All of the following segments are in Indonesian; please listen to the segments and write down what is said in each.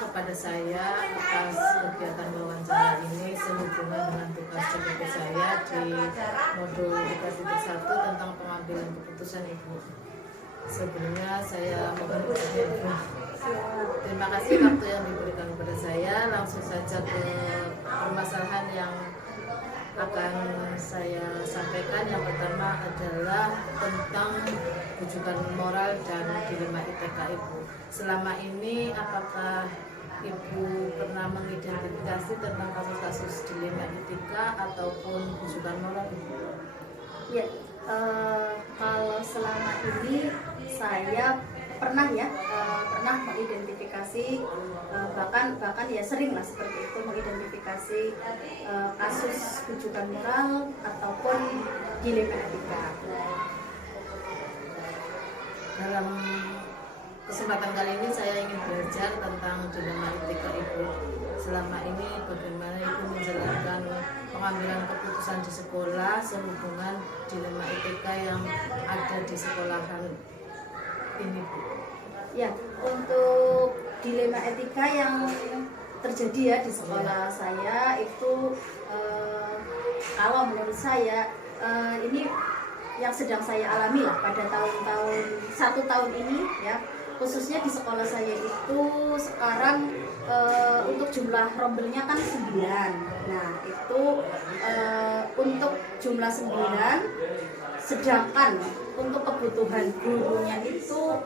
kepada saya atas kegiatan wawancara ini sehubungan dengan tugas CPP saya di modul 3.1 tentang pengambilan keputusan Ibu. Sebelumnya saya mohon izin Ibu. Terima kasih waktu yang diberikan kepada saya. Langsung saja ke permasalahan yang akan saya sampaikan. Yang pertama adalah tentang rujukan moral dan dilema ITK Ibu. Selama ini apakah Ibu pernah mengidentifikasi tentang kasus-kasus dilema etika ataupun rujukan moral Ibu? Ya, kalau selama ini saya pernah mengidentifikasi bahkan ya sering lah seperti itu mengidentifikasi kasus rujukan moral ataupun dilema etika. Dalam kesempatan kali ini saya ingin belajar tentang dilema etika Ibu. Selama ini bagaimana Ibu menjalankan pengambilan keputusan di sekolah sehubungan dilema etika yang ada di sekolahan ini Bu? Ya, untuk dilema etika yang terjadi ya di sekolah saya itu kalau menurut saya ini yang sedang saya alami lah pada satu tahun ini ya, khususnya di sekolah saya itu sekarang untuk jumlah rombelnya kan 9. Nah itu untuk jumlah 9, sedangkan untuk kebutuhan gurunya itu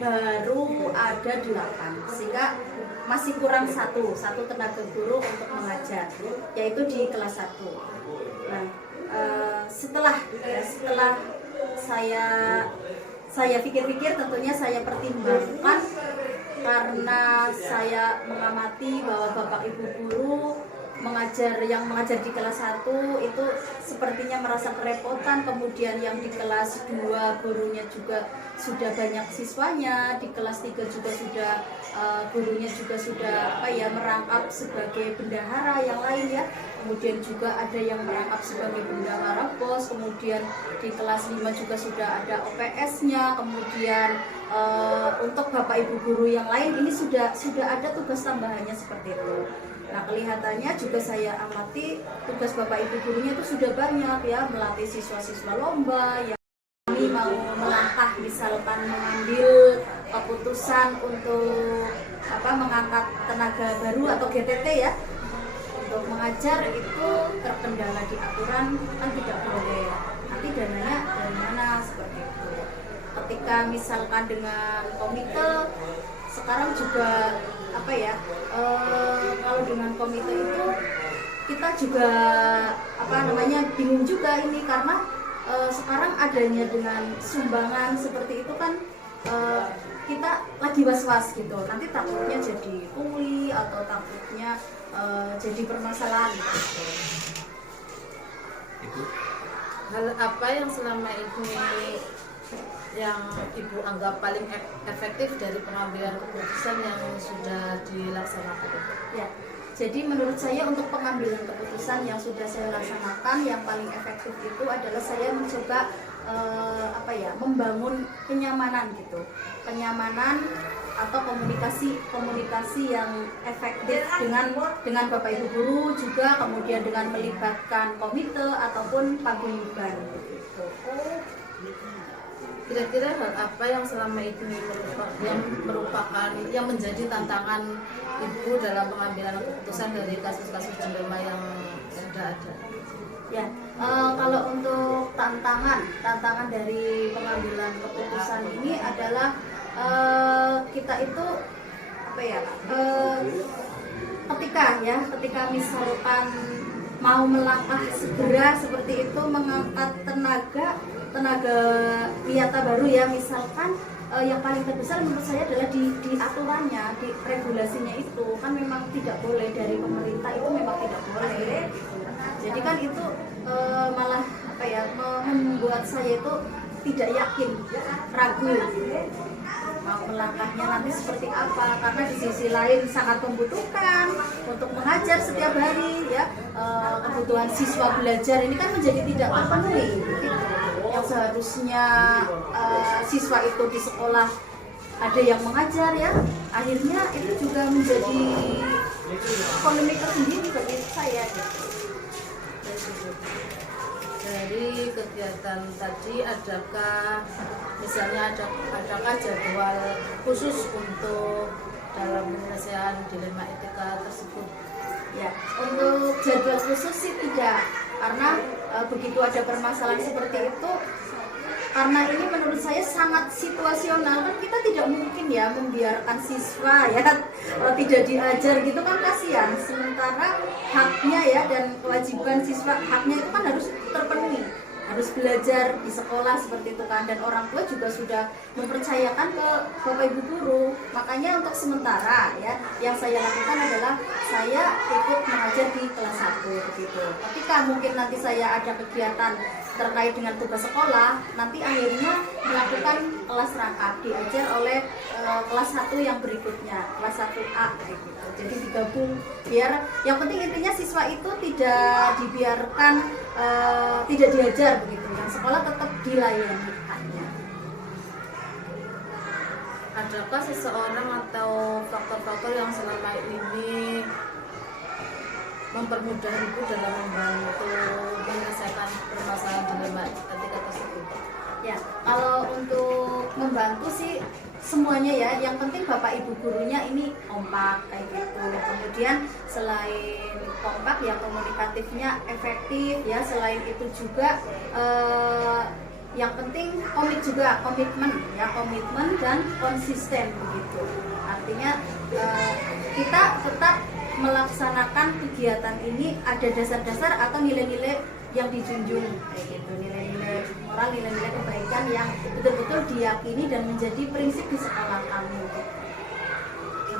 baru ada 8, sehingga masih kurang satu tenaga guru untuk mengajar, yaitu di kelas 1. Nah setelah saya pikir-pikir, tentunya saya pertimbangkan karena saya mengamati bahwa bapak ibu guru yang mengajar di kelas 1 itu sepertinya merasa kerepotan, kemudian yang di kelas 2 gurunya juga sudah banyak siswanya, di kelas 3 juga sudah gurunya juga sudah merangkap sebagai bendahara yang lain ya, kemudian juga ada yang merangkap sebagai bendahara pos, kemudian di kelas 5 juga sudah ada OPS-nya, kemudian untuk bapak ibu guru yang lain ini sudah ada tugas tambahannya seperti itu. Nah kelihatannya juga saya amati tugas bapak ibu gurunya itu sudah banyak ya, melatih siswa-siswa lomba yang kami mau melangkah, misalkan mengambil keputusan untuk mengangkat tenaga baru atau GTT ya, untuk mengajar itu terkendala di aturan kan tidak boleh, nanti dananya dari mana seperti itu. Ketika misalkan dengan komite sekarang juga kalau dengan komite itu kita juga bingung juga ini karena sekarang adanya dengan sumbangan seperti itu kan kita lagi was-was gitu, nanti takutnya jadi pungli atau takutnya jadi permasalahan gitu. Ibu, hal apa yang selama ini yang Ibu anggap paling efektif dari pengambilan keputusan yang sudah dilaksanakan? Ya, jadi menurut saya untuk pengambilan keputusan yang sudah saya laksanakan yang paling efektif itu adalah saya mencoba membangun kenyamanan gitu, atau komunikasi yang efektif dengan bapak ibu guru, juga kemudian dengan melibatkan komite ataupun paguyuban gitu. Kira-kira hal apa yang selama ini yang menjadi tantangan Ibu dalam pengambilan keputusan dari kasus-kasus dilema yang sudah ada? Ya, kalau untuk tantangan dari pengambilan keputusan ini adalah kita itu ketika misalkan mau melangkah segera seperti itu mengangkat tenaga wiyata baru ya, misalkan yang paling terbesar menurut saya adalah di aturannya, di regulasinya itu kan memang tidak boleh, dari pemerintah itu memang tidak boleh. Jadi kan itu malah membuat saya itu tidak yakin, ragu mau melangkahnya nanti seperti apa, karena di sisi lain sangat membutuhkan untuk mengajar setiap hari ya, kebutuhan siswa belajar ini kan menjadi tidak terpenuhi gitu. Yang seharusnya siswa itu di sekolah ada yang mengajar ya, akhirnya itu juga menjadi polemik tersendiri bagi saya gitu. Dari kegiatan tadi, adakah misalnya adakah jadwal khusus untuk dalam penyelesaian dilema etika tersebut? Ya, untuk jadwal khusus sih tidak, karena begitu ada permasalahan seperti itu, karena ini menurut saya sangat situasional, kan kita tidak mungkin ya membiarkan siswa ya tidak diajar gitu kan, kasihan. Sementara haknya ya dan kewajiban siswa, haknya itu kan harus terpenuhi, harus belajar di sekolah seperti itu kan, dan orang tua juga sudah mempercayakan ke Bapak Ibu guru. Makanya untuk sementara ya yang saya lakukan adalah saya ikut mengajar di kelas 1 begitu. Ketika mungkin nanti saya ada kegiatan terkait dengan tugas sekolah, nanti akhirnya melakukan kelas rangkap diajar oleh kelas 1 yang berikutnya, kelas 1A kayak gitu. Jadi digabung biar yang penting intinya siswa itu tidak dibiarkan tidak diajar begitu, yang sekolah tetap dilayani haknya. Adakah seseorang atau faktor-faktor yang selama ini mempermudah ibu dalam membantu menyelesaikan permasalahan dilema etika tersebut? Ya, kalau untuk membantu sih semuanya ya, yang penting Bapak Ibu gurunya ini kompak kayak gitu. Kemudian selain kompak ya komunikatifnya efektif ya, selain itu juga yang penting komitmen dan konsisten begitu. Artinya kita tetap melaksanakan kegiatan ini ada dasar-dasar atau nilai-nilai yang dijunjung kayak gitu, nilai-nilai moral, nilai-nilai kebaikan yang betul-betul diyakini dan menjadi prinsip di sekolah kami.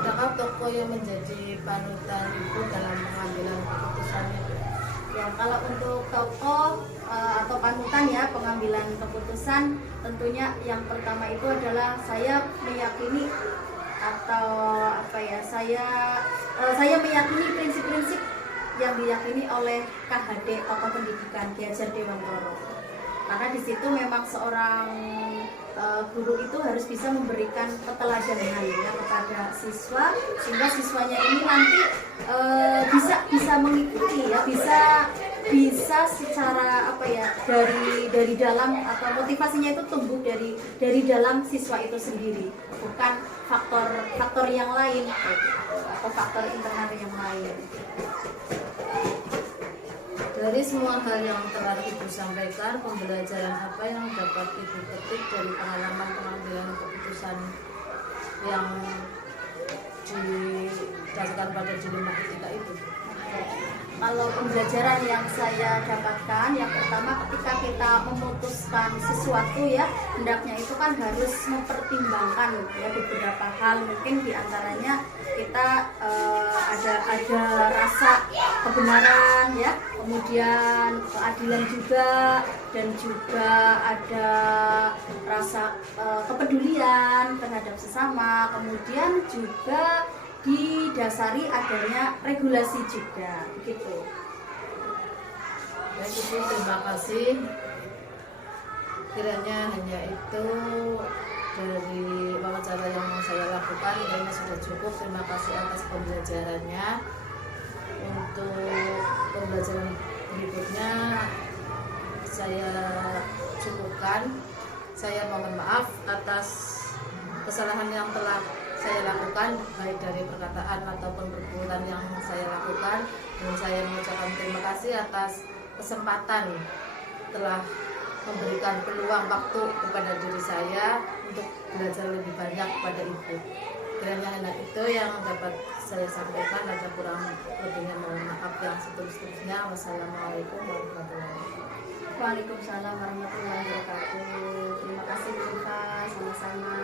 Adakah tokoh yang menjadi panutan ibu dalam pengambilan keputusannya? Ya, kalau untuk tokoh atau panutan ya pengambilan keputusan, tentunya yang pertama itu adalah saya meyakini atau saya meyakini prinsip-prinsip yang diyakini oleh KHD tokoh pendidikan Ki Hajar Dewantoro. Karena di situ memang seorang guru itu harus bisa memberikan keteladanan ya kepada siswa, sehingga siswanya ini nanti bisa mengikuti ya, bisa secara dari dalam, atau motivasinya itu tumbuh dari dalam siswa itu sendiri, bukan faktor yang lain atau faktor internal yang lain. Dari semua hal yang telah Ibu sampaikan, pembelajaran apa yang dapat Ibu petik dari pengalaman pengambilan keputusan yang didasarkan pada dilema etika itu? Kalau pembelajaran yang saya dapatkan, yang pertama ketika kita memutuskan sesuatu ya, hendaknya itu kan harus mempertimbangkan ya beberapa hal. Mungkin diantaranya kita ada rasa kebenaran ya, kemudian keadilan juga, dan juga ada rasa kepedulian terhadap sesama, kemudian juga didasari adanya regulasi juga begitu. Baik Ibu, terima kasih. Kiranya hanya itu dari wawancara yang saya lakukan, kiranya sudah cukup. Terima kasih atas pembelajarannya. Untuk pembelajaran berikutnya saya cukupkan. Saya mohon maaf atas kesalahan yang telah saya lakukan, baik dari perkataan ataupun perbuatan yang saya lakukan. Dan saya mengucapkan terima kasih atas kesempatan telah memberikan peluang waktu kepada diri saya untuk belajar lebih banyak kepada Ibu. Kiranya hanya itu yang dapat saya sampaikan. Ada kurang lebihnya mohon maaf yang seterusnya. Wassalamualaikum warahmatullahi wabarakatuh. Waalaikumsalam warahmatullahi wabarakatuh. Terima kasih Bu Eva, sama-sama.